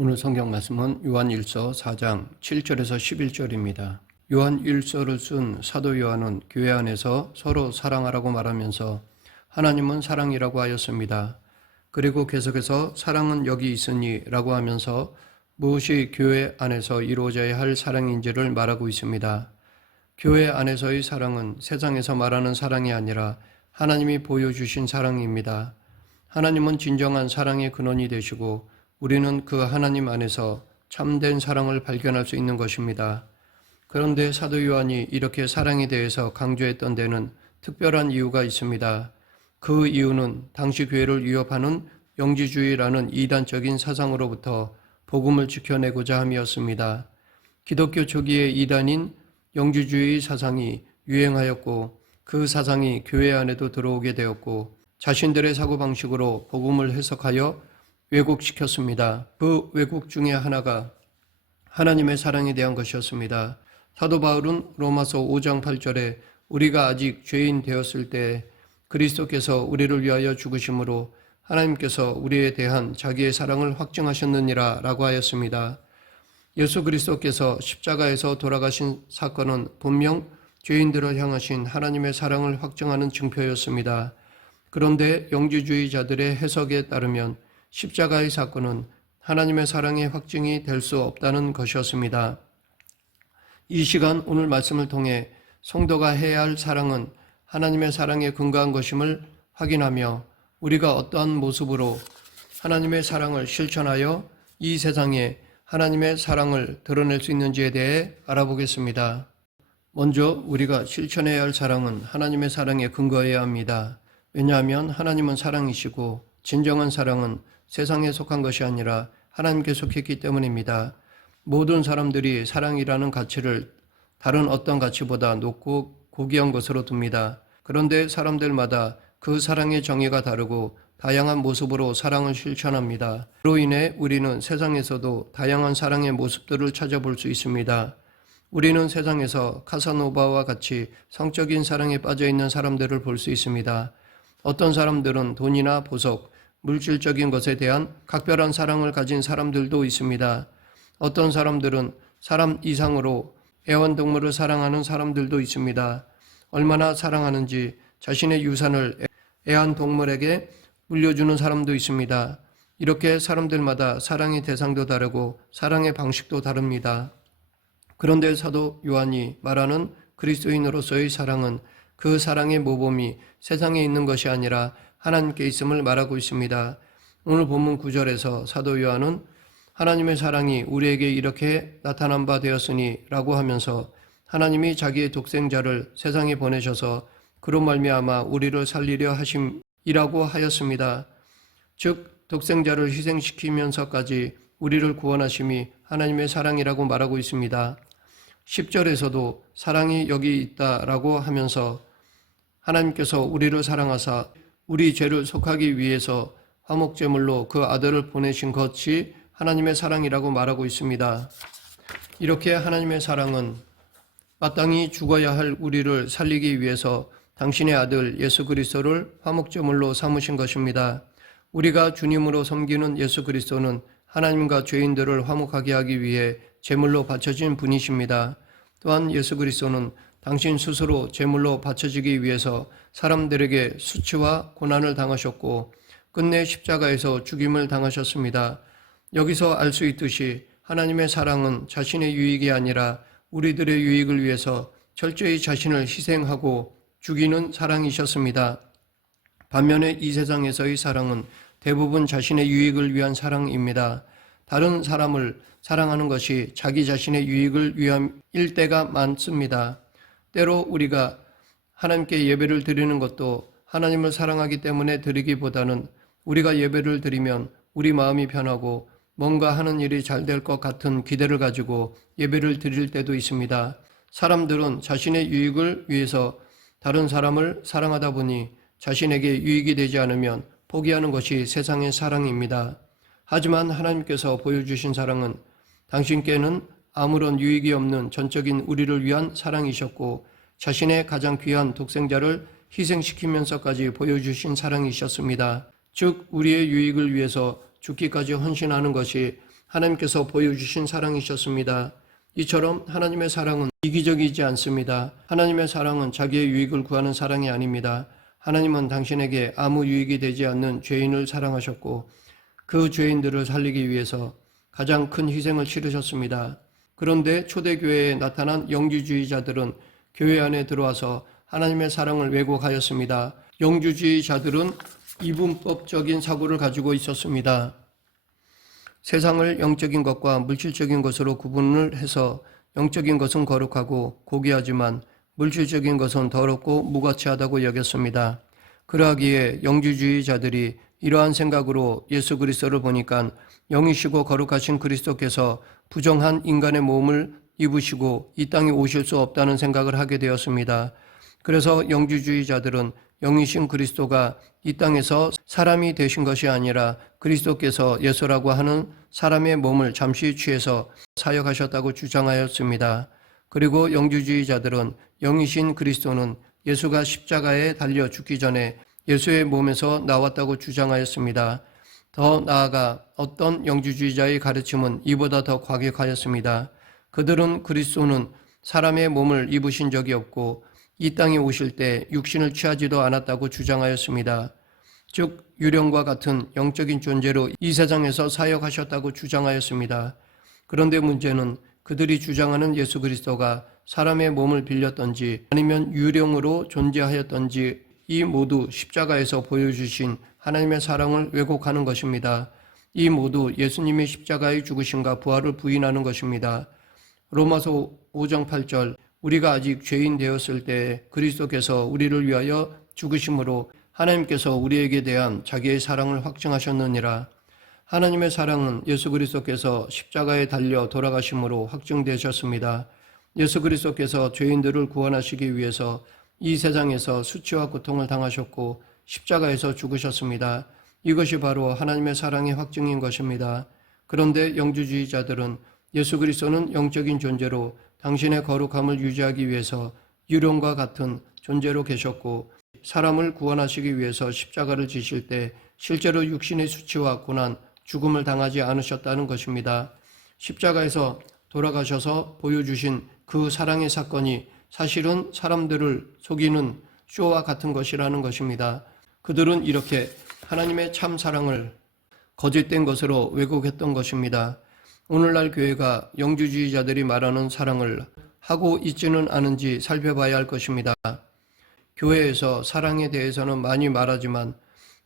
오늘 성경 말씀은 요한1서 4장 7절에서 11절입니다. 요한1서를 쓴 사도 요한은 교회 안에서 서로 사랑하라고 말하면서 하나님은 사랑이라고 하였습니다. 그리고 계속해서 사랑은 여기 있으니 라고 하면서 무엇이 교회 안에서 이루어져야 할 사랑인지를 말하고 있습니다. 교회 안에서의 사랑은 세상에서 말하는 사랑이 아니라 하나님이 보여주신 사랑입니다. 하나님은 진정한 사랑의 근원이 되시고 우리는 그 하나님 안에서 참된 사랑을 발견할 수 있는 것입니다. 그런데 사도 요한이 이렇게 사랑에 대해서 강조했던 데는 특별한 이유가 있습니다. 그 이유는 당시 교회를 위협하는 영지주의라는 이단적인 사상으로부터 복음을 지켜내고자 함이었습니다. 기독교 초기의 이단인 영지주의 사상이 유행하였고 그 사상이 교회 안에도 들어오게 되었고 자신들의 사고방식으로 복음을 해석하여 왜곡시켰습니다. 그 왜곡 중에 하나가 하나님의 사랑에 대한 것이었습니다. 사도 바울은 로마서 5장 8절에 우리가 아직 죄인 되었을 때 그리스도께서 우리를 위하여 죽으심으로 하나님께서 우리에 대한 자기의 사랑을 확증하셨느니라 라고 하였습니다. 예수 그리스도께서 십자가에서 돌아가신 사건은 분명 죄인들을 향하신 하나님의 사랑을 확증하는 증표였습니다. 그런데 영지주의자들의 해석에 따르면 십자가의 사건은 하나님의 사랑의 확증이 될 수 없다는 것이었습니다. 이 시간 오늘 말씀을 통해 성도가 해야 할 사랑은 하나님의 사랑에 근거한 것임을 확인하며 우리가 어떠한 모습으로 하나님의 사랑을 실천하여 이 세상에 하나님의 사랑을 드러낼 수 있는지에 대해 알아보겠습니다. 먼저 우리가 실천해야 할 사랑은 하나님의 사랑에 근거해야 합니다. 왜냐하면 하나님은 사랑이시고 진정한 사랑은 세상에 속한 것이 아니라 하나님께 속했기 때문입니다. 모든 사람들이 사랑이라는 가치를 다른 어떤 가치보다 높고 고귀한 것으로 둡니다. 그런데 사람들마다 그 사랑의 정의가 다르고 다양한 모습으로 사랑을 실천합니다. 그로 인해 우리는 세상에서도 다양한 사랑의 모습들을 찾아볼 수 있습니다. 우리는 세상에서 카사노바와 같이 성적인 사랑에 빠져 있는 사람들을 볼 수 있습니다. 어떤 사람들은 돈이나 보석, 물질적인 것에 대한 각별한 사랑을 가진 사람들도 있습니다. 어떤 사람들은 사람 이상으로 애완동물을 사랑하는 사람들도 있습니다. 얼마나 사랑하는지 자신의 유산을 애완동물에게 물려주는 사람도 있습니다. 이렇게 사람들마다 사랑의 대상도 다르고 사랑의 방식도 다릅니다. 그런데 사도 요한이 말하는 그리스도인으로서의 사랑은 그 사랑의 모범이 세상에 있는 것이 아니라 하나님께 있음을 말하고 있습니다. 오늘 본문 9절에서 사도 요한은 하나님의 사랑이 우리에게 이렇게 나타난 바 되었으니 라고 하면서 하나님이 자기의 독생자를 세상에 보내셔서 그로 말미암아 우리를 살리려 하심이라고 하였습니다. 즉 독생자를 희생시키면서까지 우리를 구원하심이 하나님의 사랑이라고 말하고 있습니다. 10절에서도 사랑이 여기 있다라고 하면서 하나님께서 우리를 사랑하사 우리 죄를 속하기 위해서 화목제물로 그 아들을 보내신 것이 하나님의 사랑이라고 말하고 있습니다. 이렇게 하나님의 사랑은 마땅히 죽어야 할 우리를 살리기 위해서 당신의 아들 예수 그리스도를 화목제물로 삼으신 것입니다. 우리가 주님으로 섬기는 예수 그리스도는 하나님과 죄인들을 화목하게 하기 위해 제물로 바쳐진 분이십니다. 또한 예수 그리스도는 당신 스스로 제물로 바쳐지기 위해서 사람들에게 수치와 고난을 당하셨고 끝내 십자가에서 죽임을 당하셨습니다. 여기서 알 수 있듯이 하나님의 사랑은 자신의 유익이 아니라 우리들의 유익을 위해서 철저히 자신을 희생하고 죽이는 사랑이셨습니다. 반면에 이 세상에서의 사랑은 대부분 자신의 유익을 위한 사랑입니다. 다른 사람을 사랑하는 것이 자기 자신의 유익을 위함일 때가 많습니다. 때로 우리가 하나님께 예배를 드리는 것도 하나님을 사랑하기 때문에 드리기보다는 우리가 예배를 드리면 우리 마음이 편하고 뭔가 하는 일이 잘 될 것 같은 기대를 가지고 예배를 드릴 때도 있습니다. 사람들은 자신의 유익을 위해서 다른 사람을 사랑하다 보니 자신에게 유익이 되지 않으면 포기하는 것이 세상의 사랑입니다. 하지만 하나님께서 보여주신 사랑은 당신께는 아무런 유익이 없는 전적인 우리를 위한 사랑이셨고 자신의 가장 귀한 독생자를 희생시키면서까지 보여주신 사랑이셨습니다. 즉 우리의 유익을 위해서 죽기까지 헌신하는 것이 하나님께서 보여주신 사랑이셨습니다. 이처럼 하나님의 사랑은 이기적이지 않습니다. 하나님의 사랑은 자기의 유익을 구하는 사랑이 아닙니다. 하나님은 당신에게 아무 유익이 되지 않는 죄인을 사랑하셨고 그 죄인들을 살리기 위해서 가장 큰 희생을 치르셨습니다. 그런데 초대교회에 나타난 영주주의자들은 교회 안에 들어와서 하나님의 사랑을 왜곡하였습니다. 영주주의자들은 이분법적인 사고를 가지고 있었습니다. 세상을 영적인 것과 물질적인 것으로 구분을 해서 영적인 것은 거룩하고 고귀하지만 물질적인 것은 더럽고 무가치하다고 여겼습니다. 그러하기에 영주주의자들이 이러한 생각으로 예수 그리스도를 보니까 영이시고 거룩하신 그리스도께서 부정한 인간의 몸을 입으시고 이 땅에 오실 수 없다는 생각을 하게 되었습니다. 그래서 영주주의자들은 영이신 그리스도가 이 땅에서 사람이 되신 것이 아니라 그리스도께서 예수라고 하는 사람의 몸을 잠시 취해서 사역하셨다고 주장하였습니다. 그리고 영주주의자들은 영이신 그리스도는 예수가 십자가에 달려 죽기 전에 예수의 몸에서 나왔다고 주장하였습니다. 더 나아가 어떤 영주주의자의 가르침은 이보다 더 과격하였습니다. 그들은 그리스도는 사람의 몸을 입으신 적이 없고 이 땅에 오실 때 육신을 취하지도 않았다고 주장하였습니다. 즉 유령과 같은 영적인 존재로 이 세상에서 사역하셨다고 주장하였습니다. 그런데 문제는 그들이 주장하는 예수 그리스도가 사람의 몸을 빌렸던지 아니면 유령으로 존재하였던지 이 모두 십자가에서 보여주신 하나님의 사랑을 왜곡하는 것입니다. 이 모두 예수님이 십자가의 죽으심과 부활을 부인하는 것입니다. 로마서 5장 8절 우리가 아직 죄인 되었을 때 그리스도께서 우리를 위하여 죽으심으로 하나님께서 우리에게 대한 자기의 사랑을 확증하셨느니라. 하나님의 사랑은 예수 그리스도께서 십자가에 달려 돌아가심으로 확증되셨습니다. 예수 그리스도께서 죄인들을 구원하시기 위해서 이 세상에서 수치와 고통을 당하셨고 십자가에서 죽으셨습니다. 이것이 바로 하나님의 사랑의 확증인 것입니다. 그런데 영주주의자들은 예수 그리스도는 영적인 존재로 당신의 거룩함을 유지하기 위해서 유령과 같은 존재로 계셨고 사람을 구원하시기 위해서 십자가를 지실 때 실제로 육신의 수치와 고난, 죽음을 당하지 않으셨다는 것입니다. 십자가에서 돌아가셔서 보여주신 그 사랑의 사건이 사실은 사람들을 속이는 쇼와 같은 것이라는 것입니다. 그들은 이렇게 하나님의 참 사랑을 거짓된 것으로 왜곡했던 것입니다. 오늘날 교회가 영주주의자들이 말하는 사랑을 하고 있지는 않은지 살펴봐야 할 것입니다. 교회에서 사랑에 대해서는 많이 말하지만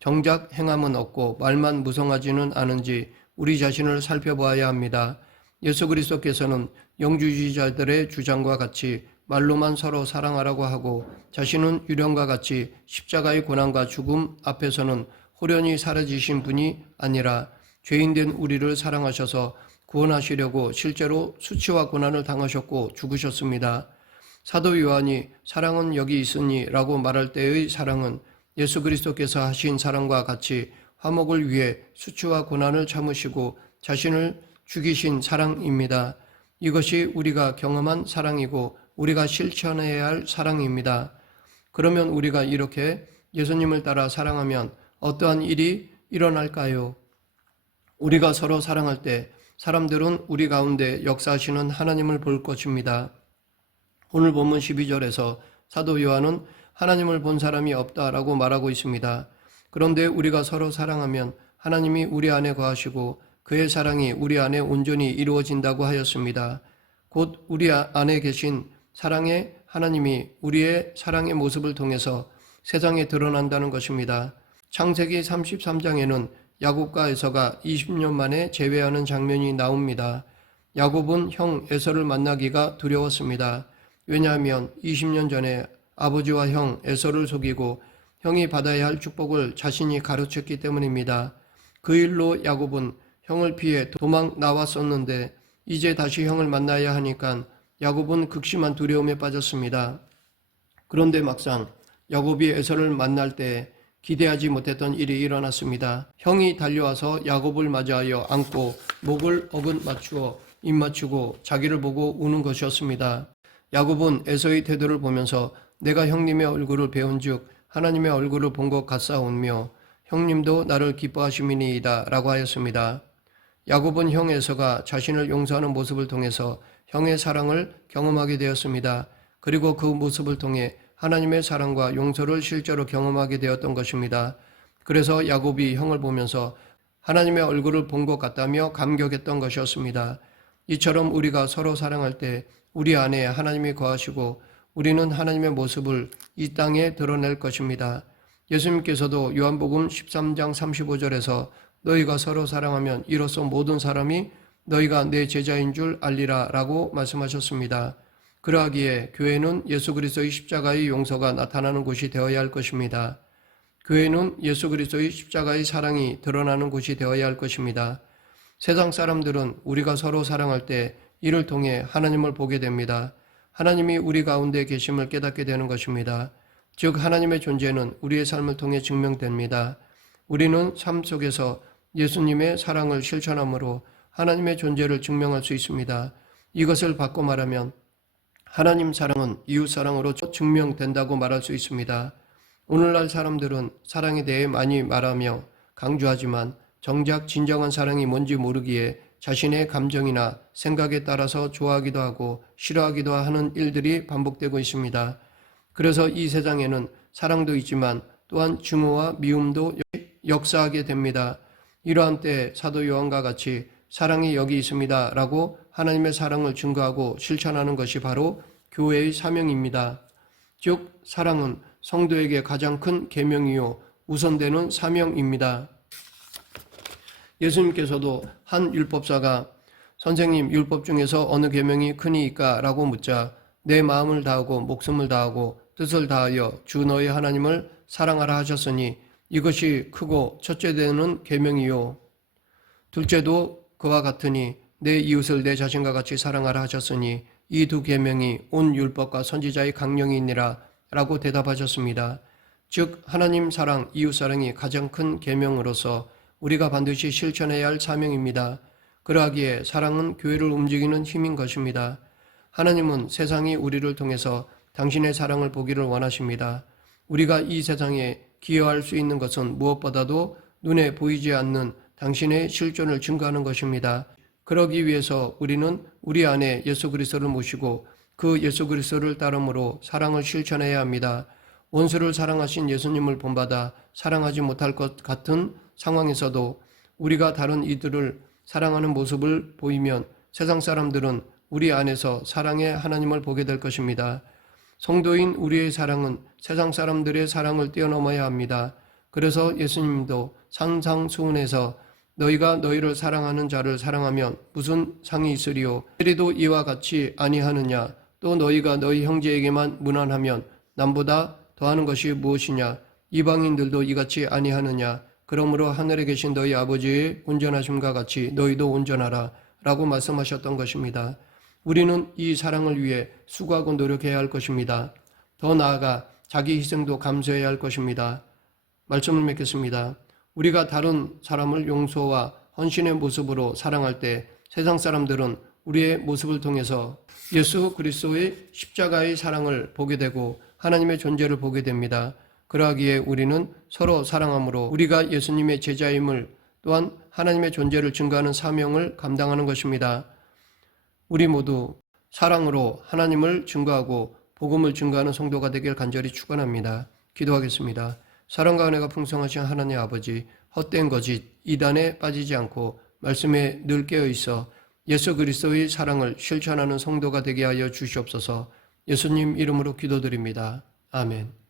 정작 행함은 없고 말만 무성하지는 않은지 우리 자신을 살펴봐야 합니다. 예수 그리스도께서는 영주주의자들의 주장과 같이 말로만 서로 사랑하라고 하고 자신은 유령과 같이 십자가의 고난과 죽음 앞에서는 호련히 사라지신 분이 아니라 죄인된 우리를 사랑하셔서 구원하시려고 실제로 수치와 고난을 당하셨고 죽으셨습니다. 사도 요한이 사랑은 여기 있으니 라고 말할 때의 사랑은 예수 그리스도께서 하신 사랑과 같이 화목을 위해 수치와 고난을 참으시고 자신을 죽이신 사랑입니다. 이것이 우리가 경험한 사랑이고 우리가 실천해야 할 사랑입니다. 그러면 우리가 이렇게 예수님을 따라 사랑하면 어떠한 일이 일어날까요? 우리가 서로 사랑할 때 사람들은 우리 가운데 역사하시는 하나님을 볼 것입니다. 오늘 본문 12절에서 사도 요한은 하나님을 본 사람이 없다라고 말하고 있습니다. 그런데 우리가 서로 사랑하면 하나님이 우리 안에 거하시고 그의 사랑이 우리 안에 온전히 이루어진다고 하였습니다. 곧 우리 안에 계신 사랑의 하나님이 우리의 사랑의 모습을 통해서 세상에 드러난다는 것입니다. 창세기 33장에는 야곱과 에서가 20년 만에 재회하는 장면이 나옵니다. 야곱은 형 에서를 만나기가 두려웠습니다. 왜냐하면 20년 전에 아버지와 형 에서를 속이고 형이 받아야 할 축복을 자신이 가로챘기 때문입니다. 그 일로 야곱은 형을 피해 도망 나왔었는데 이제 다시 형을 만나야 하니까 야곱은 극심한 두려움에 빠졌습니다. 그런데 막상 야곱이 에서를 만날 때 기대하지 못했던 일이 일어났습니다. 형이 달려와서 야곱을 맞이하여 안고 목을 어긋 맞추어 입 맞추고 자기를 보고 우는 것이었습니다. 야곱은 에서의 태도를 보면서 내가 형님의 얼굴을 배운즉 하나님의 얼굴을 본 것 같사오며 형님도 나를 기뻐하심이니이다 라고 하였습니다. 야곱은 형 에서가 자신을 용서하는 모습을 통해서 형의 사랑을 경험하게 되었습니다. 그리고 그 모습을 통해 하나님의 사랑과 용서를 실제로 경험하게 되었던 것입니다. 그래서 야곱이 형을 보면서 하나님의 얼굴을 본 것 같다며 감격했던 것이었습니다. 이처럼 우리가 서로 사랑할 때 우리 안에 하나님이 거하시고 우리는 하나님의 모습을 이 땅에 드러낼 것입니다. 예수님께서도 요한복음 13장 35절에서 너희가 서로 사랑하면 이로써 모든 사람이 너희가 내 제자인 줄 알리라 라고 말씀하셨습니다. 그러하기에 교회는 예수 그리스도의 십자가의 용서가 나타나는 곳이 되어야 할 것입니다. 교회는 예수 그리스도의 십자가의 사랑이 드러나는 곳이 되어야 할 것입니다. 세상 사람들은 우리가 서로 사랑할 때 이를 통해 하나님을 보게 됩니다. 하나님이 우리 가운데 계심을 깨닫게 되는 것입니다. 즉 하나님의 존재는 우리의 삶을 통해 증명됩니다. 우리는 삶 속에서 예수님의 사랑을 실천함으로 하나님의 존재를 증명할 수 있습니다. 이것을 바꿔 말하면 하나님 사랑은 이웃 사랑으로 증명된다고 말할 수 있습니다. 오늘날 사람들은 사랑에 대해 많이 말하며 강조하지만 정작 진정한 사랑이 뭔지 모르기에 자신의 감정이나 생각에 따라서 좋아하기도 하고 싫어하기도 하는 일들이 반복되고 있습니다. 그래서 이 세상에는 사랑도 있지만 또한 증오와 미움도 역사하게 됩니다. 이러한 때에 사도 요한과 같이 사랑이 여기 있습니다 라고 하나님의 사랑을 증거하고 실천하는 것이 바로 교회의 사명입니다. 즉 사랑은 성도에게 가장 큰 계명이요 우선되는 사명입니다. 예수님께서도 한 율법사가 선생님 율법 중에서 어느 계명이 크니이까 라고 묻자 내 마음을 다하고 목숨을 다하고 뜻을 다하여 주 너희 하나님을 사랑하라 하셨으니 이것이 크고 첫째 되는 계명이요 둘째도 그와 같으니 내 이웃을 내 자신과 같이 사랑하라 하셨으니 이 두 계명이 온 율법과 선지자의 강령이니라 라고 대답하셨습니다. 즉 하나님 사랑, 이웃 사랑이 가장 큰 계명으로서 우리가 반드시 실천해야 할 사명입니다. 그러하기에 사랑은 교회를 움직이는 힘인 것입니다. 하나님은 세상이 우리를 통해서 당신의 사랑을 보기를 원하십니다. 우리가 이 세상에 기여할 수 있는 것은 무엇보다도 눈에 보이지 않는 당신의 실존을 증거하는 것입니다. 그러기 위해서 우리는 우리 안에 예수 그리스도를 모시고 그 예수 그리스도를 따름으로 사랑을 실천해야 합니다. 원수를 사랑하신 예수님을 본받아 사랑하지 못할 것 같은 상황에서도 우리가 다른 이들을 사랑하는 모습을 보이면 세상 사람들은 우리 안에서 사랑의 하나님을 보게 될 것입니다. 성도인 우리의 사랑은 세상 사람들의 사랑을 뛰어넘어야 합니다. 그래서 예수님도 산상수훈에서 너희가 너희를 사랑하는 자를 사랑하면 무슨 상이 있으리요? 너희도 이와 같이 아니하느냐? 또 너희가 너희 형제에게만 무난하면 남보다 더하는 것이 무엇이냐? 이방인들도 이같이 아니하느냐? 그러므로 하늘에 계신 너희 아버지의 온전하심과 같이 너희도 온전하라 라고 말씀하셨던 것입니다. 우리는 이 사랑을 위해 수고하고 노력해야 할 것입니다. 더 나아가 자기 희생도 감수해야 할 것입니다. 말씀을 맺겠습니다. 우리가 다른 사람을 용서와 헌신의 모습으로 사랑할 때 세상 사람들은 우리의 모습을 통해서 예수 그리스도의 십자가의 사랑을 보게 되고 하나님의 존재를 보게 됩니다. 그러하기에 우리는 서로 사랑함으로 우리가 예수님의 제자임을 또한 하나님의 존재를 증거하는 사명을 감당하는 것입니다. 우리 모두 사랑으로 하나님을 증거하고 복음을 증거하는 성도가 되길 간절히 축원합니다. 기도하겠습니다. 사랑과 은혜가 풍성하신 하나님 아버지, 헛된 거짓, 이단에 빠지지 않고 말씀에 늘 깨어 있어 예수 그리스도의 사랑을 실천하는 성도가 되게 하여 주시옵소서. 예수님 이름으로 기도드립니다. 아멘.